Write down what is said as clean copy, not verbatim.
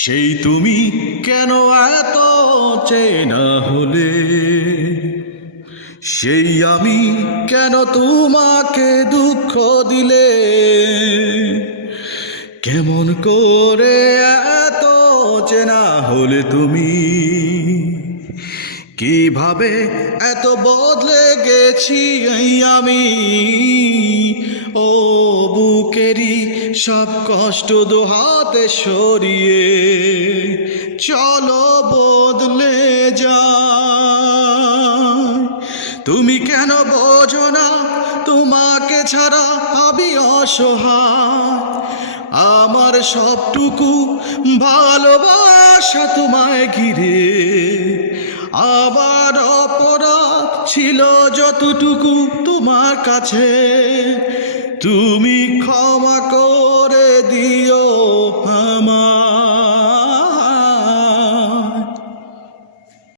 সেই তুমি কেন এত চেনা হলে, সেই আমি কেন তোমাকে দুঃখ দিলে, কেমন করে এত চেনা হলে তুমি, কিভাবে এত বদলে গেছি আমি। ও বুকেরই সব কষ্ট দোহাতে সরিয়ে চলো বদলে যায়। তুমি কেন বোঝো না তোমাকে ছাড়া আমি অসহায়, আমার সবটুকু ভালোবাসা তোমায় ঘিরে। আবার অপরাধ ছিল যতটুকু তোমার কাছে, তুমি ক্ষমা করে